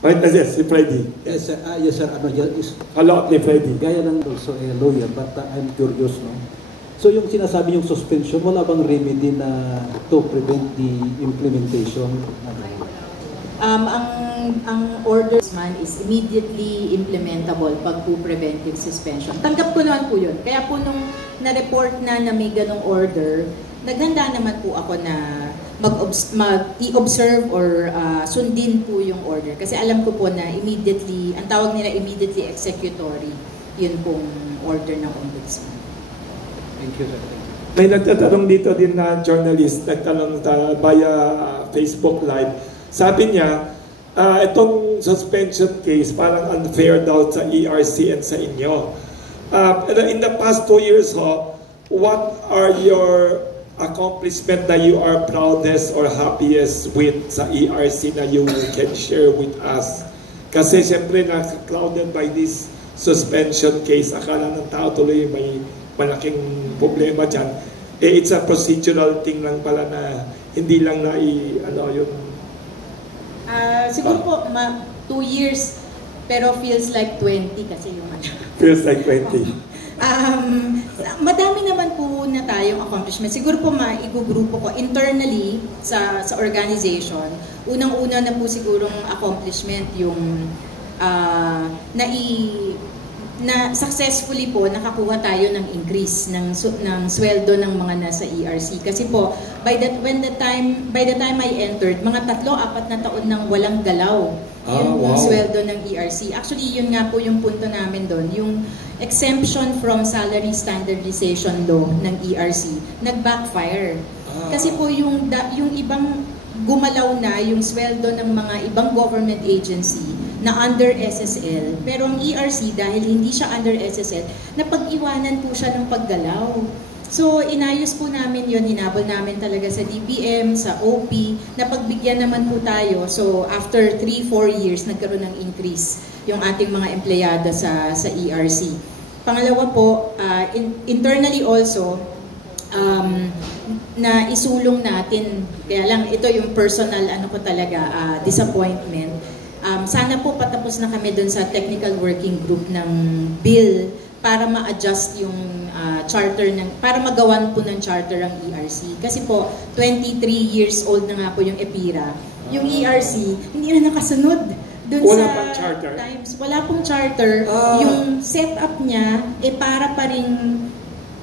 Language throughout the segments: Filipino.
Right, yes, si Freddy. Yes, sir. Yes, sir. Ano, yes, Hello, ni Freddy. gaya lang also a lawyer, but I'm curious, no? So yung sinasabi yung suspension, wala bang remedy na to prevent the implementation? Ang orders man is immediately implementable pag po preventive suspension. Tanggap ko naman po yun. Kaya po nung na-report na may ganong order, naghanda naman po ako na mag-i-observe or sundin po yung order. Kasi alam ko po na immediately, ang tawag nila immediately executory, yun pong order ng ombudsman. Thank you, sir. May nagtatanong dito din na journalist, nagtanong via Facebook Live. Sabi niya, itong suspension case parang unfair daw sa ERC and sa inyo. In the past 2 years, what are your accomplishment that you are proudest or happiest with sa ERC na you can share with us? Kasi siyempre na-clouded by this suspension case. Akala ng tao tuloy may malaking problema dyan. It's a procedural thing lang pala na hindi lang na yung... Siguro po, 2 years, pero feels like 20 kasi yung Feels like 20. Madami naman po na tayong accomplishment. Siguro po maigugrupo ko internally sa organization. Unang-una na po sigurong accomplishment yung na successfully po nakakuha tayo ng increase ng sweldo ng mga nasa ERC. Kasi po by the time I entered, mga 3-4 na taon nang walang galaw yung sweldo ng ERC. Actually, yun nga po yung punto namin doon, yung exemption from salary standardization law ng ERC, nag-backfire. Kasi po yung ibang gumalaw na yung sweldo ng mga ibang government agency na under SSL, pero ang ERC dahil hindi siya under SSL, napag-iwanan po siya ng paggalaw. So, inayos po namin yun, hinabol namin talaga sa DBM, sa OP, napagbigyan naman po tayo. So, after 3-4 years, nagkaroon ng increase yung ating mga empleyado sa ERC. Pangalawa po, internally also, na isulong natin, kaya lang ito yung personal disappointment. Sana po patapos na kami dun sa technical working group ng bill para ma-adjust yung charter para magawan po ng charter ang ERC. Kasi po 23 years old na nga po yung EPIRA. Yung ERC hindi na nakasunod dun sa charter. Times. Wala pong charter. Yung setup niya para pa rin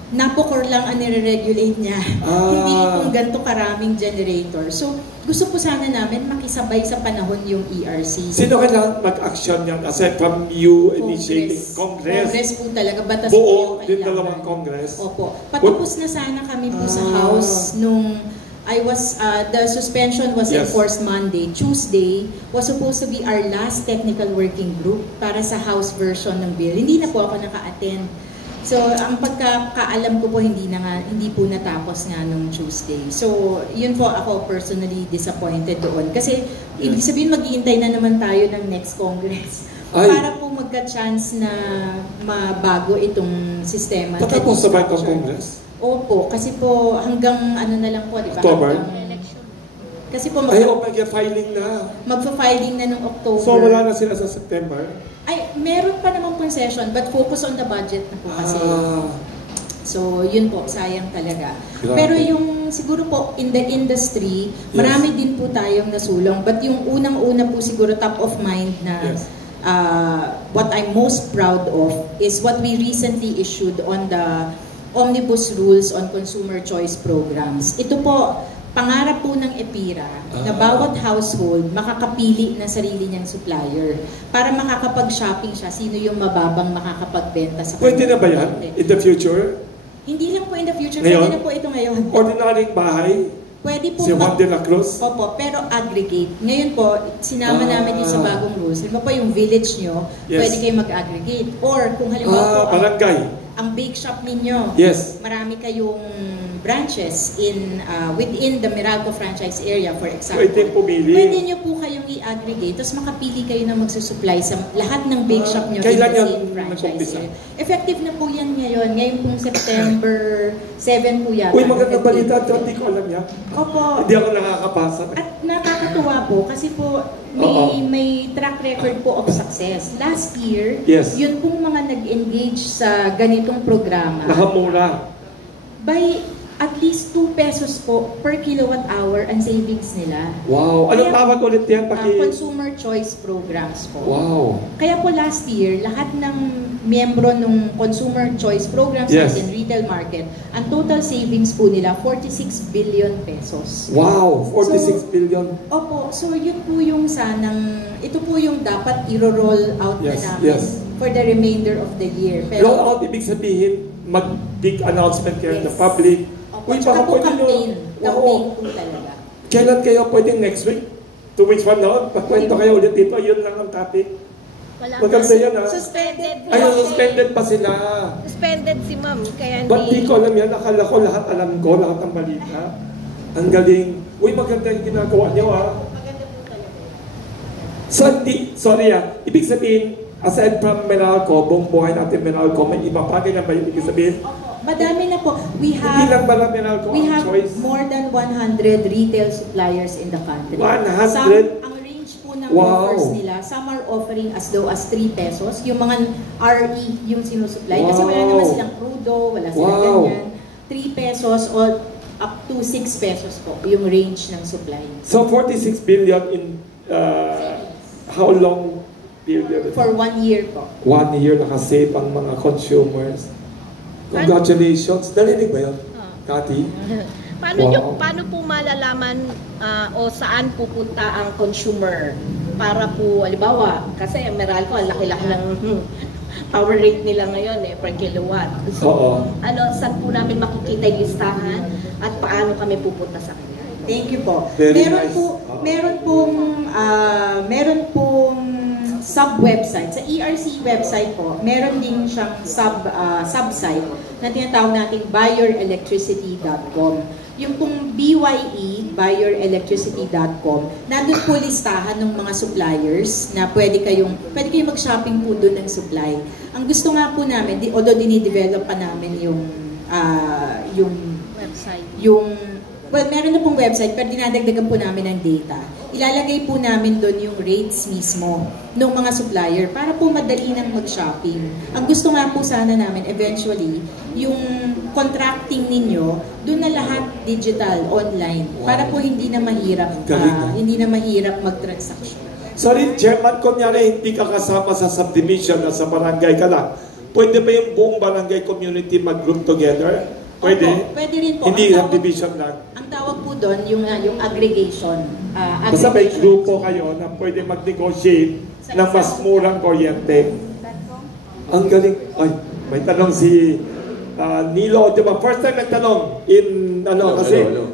napokor lang ang nire-regulate niya. Hindi kung ganito karaming generator. So, gusto po sana namin makisabay sa panahon yung ERC. Sino kailangan mag-action yan? Aside from you initiating Congress? Congress po talaga. Batas buo din dalawang Congress? Opo. Patapos na sana kami po sa House nung the suspension was enforced Monday. Tuesday was supposed to be our last technical working group para sa House version ng bill. Hindi na po ako naka-attend. So, ang pagkakaalam ko po, hindi po natapos nga nung Tuesday. So, yun po ako personally disappointed doon. Kasi, ibig sabihin, maghihintay na naman tayo ng next Congress. Para po magka-chance na mabago itong sistema. Patapos sa itong Congress? Opo, kasi po hanggang na lang po, di ba? October? Kasi po mag-filing na. Magpa-filing na nung October. So, wala na sila sa September? Meron pa naman concession, but focus on the budget na po kasi. So, yun po, sayang talaga. Grabe. Pero yung, siguro po, in the industry, marami din po tayong nasulong. But yung unang-una po siguro top of mind na what I'm most proud of is what we recently issued on the Omnibus Rules on Consumer Choice Programs. Ito po, pangarap po ng EPIRA na bawat household makakapili ng sarili niyang supplier para makakapag-shopping siya sino yung mababang makakapagbenta sa kanya. Pwede na ba yan in the future? Hindi lang po in the future, ngayon? pwede na po ito ngayon. Ordinaryong bahay? Pwede po si Juan de la Cruz? Opo, pero aggregate. Ngayon po, sinama namin yung sa bagong rules. Halimbawa po yung village nyo, pwede kayo mag-aggregate. Or kung halimbawa po, barangay. Ang bake shop ninyo, marami kayong branches within the Meralco franchise area, for example. Pwede pumili. Pwede nyo po kayong i-aggregate, tapos makapili kayo na magsusupply sa lahat ng bake shop nyo. Kailan yan franchise area. Effective na po yan ngayon. Ngayon pong September 7 po yata. Uy, magandang balita. Hindi ko alam yan. Opo. Hindi ako nakakapasa. At nakakatuwa po kasi po may track record po of success. Last year, Yes. yun pong mga nag-engage sa ganitong programa, Nakamura. by at least 2 pesos po per kilowatt hour ang savings nila. Wow. Anong Kaya, tawag ulit yan? Consumer choice programs po. Wow. Kaya po last year, lahat ng miyembro ng consumer choice programs Yes. natin, retail market, ang total savings po nila, 46 billion pesos. Wow. 46 billion. Opo, so yun po yung ito po yung dapat i-roll out Yes, na namin yes. for the remainder of the year. Roll out, ibig sabihin, mag-big announcement kayo Yes. the public. Opo, Uy, tsaka baka po pwede campaign. nyo. Campaign Oo. po talaga. Kailan kayo pwedeng next week? 2 weeks from now? Pagkwento kayo ulit dito, yun lang ang topic. Wala Maganda pa. yan, ha? Suspended po. Ayun, suspended pa sila. Suspended si ma'am, kaya Ba't di ko alam yan? Akala ko lahat alam ko, lahat ng balita. Ang galing. Uy, maganda yung ginagawa niyo, ha? Maganda po talaga. So, sorry, ibig sabihin, aside from Meralco, buong buhay natin Meralco, may iba pa ganyan ba yung ibig sabihin? Opo, madami na po. Hindi lang ba lang Meralco We ang have choice? more than 100 retail suppliers in the country. 100? Ang range po ng Wow. offers nila, some are offering as low as 3 pesos. Yung mga RE yung sinusupply. Kasi wala Wow. naman silang crudo, wala silang Wow. ganyan. 3 pesos or up to 6 pesos po yung range ng supply. So, 46 billion in how long period? For 1 year po. 1 year nakasave ang mga consumers. Congratulations. Narinig ba yun, Cathy? Paano po malalaman o saan pupunta ang consumer para po, halimbawa, kasi Meralco, ang laki-laki ng power rate nila ngayon per kilowatt. So, Oo. saan po namin makikita yung listahan at paano kami pupunta sa kanila? Thank you po. Very meron nice. po, meron pong sub-website. Sa ERC website po, meron din siyang sub-site na tinatawag nating buyerelectricity.com. Yung pong BYE, buyerelectricity.com, nandun po listahan ng mga suppliers na pwede kayong mag-shopping po doon ng supply. Ang gusto nga po namin, although dinidevelop pa namin yung Website. meron na pong website pero dinadagdagan po namin ng data. Ilalagay po namin doon yung rates mismo ng mga supplier para po madali nang mag-shopping. Ang gusto nga po sana namin eventually, yung contracting ninyo, doon na lahat digital, online, para po hindi na mahirap mag-transaction. Sorry, Chairman, kunyari hindi ka kasama sa subdivision na sa barangay ka lang, pwede ba yung buong barangay community mag-group together? Pwede? Opo, pwede rin po. Hindi Ang tawag- subdivision lang. Ang tawag po doon, yung aggregation. Basta may grupo kayo na pwede mag-negotiate ng mas murang kuryente. Ang galing. Ay, may tanong si Nilo. Di ba? First time nagtanong in, kasi, Hello.